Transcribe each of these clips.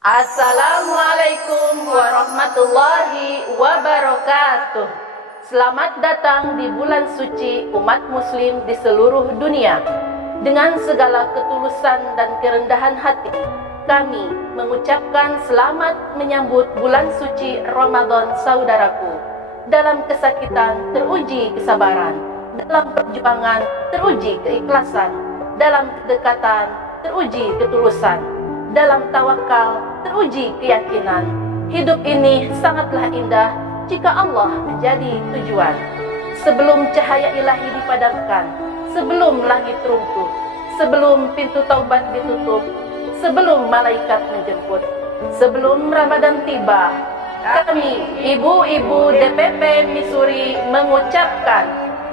Assalamualaikum warahmatullahi wabarakatuh. Selamat datang di bulan suci umat muslim di seluruh dunia. Dengan segala ketulusan dan kerendahan hati, kami mengucapkan selamat menyambut bulan suci Ramadan, saudaraku. Dalam kesakitan teruji kesabaran, dalam perjuangan teruji keikhlasan, dalam kedekatan teruji ketulusan, dalam tawakal teruji keyakinan. Hidup ini sangatlah indah jika Allah menjadi tujuan. Sebelum cahaya ilahi dipadamkan, sebelum langit runtuh, sebelum pintu taubat ditutup, sebelum malaikat menjemput, sebelum Ramadan tiba, kami ibu-ibu DPP Missouri mengucapkan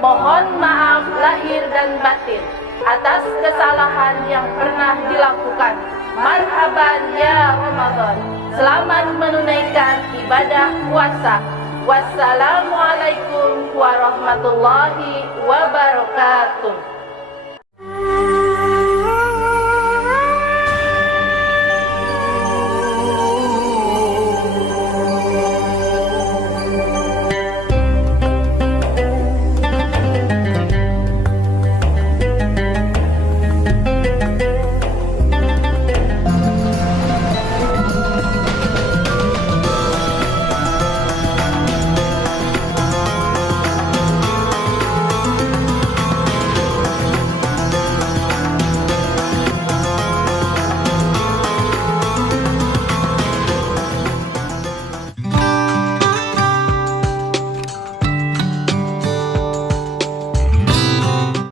mohon maaf lahir dan batin atas kesalahan yang pernah dilakukan. Marhaban ya Ramadan. Selamat menunaikan ibadah puasa. Wassalamualaikum warahmatullahi wabarakatuh.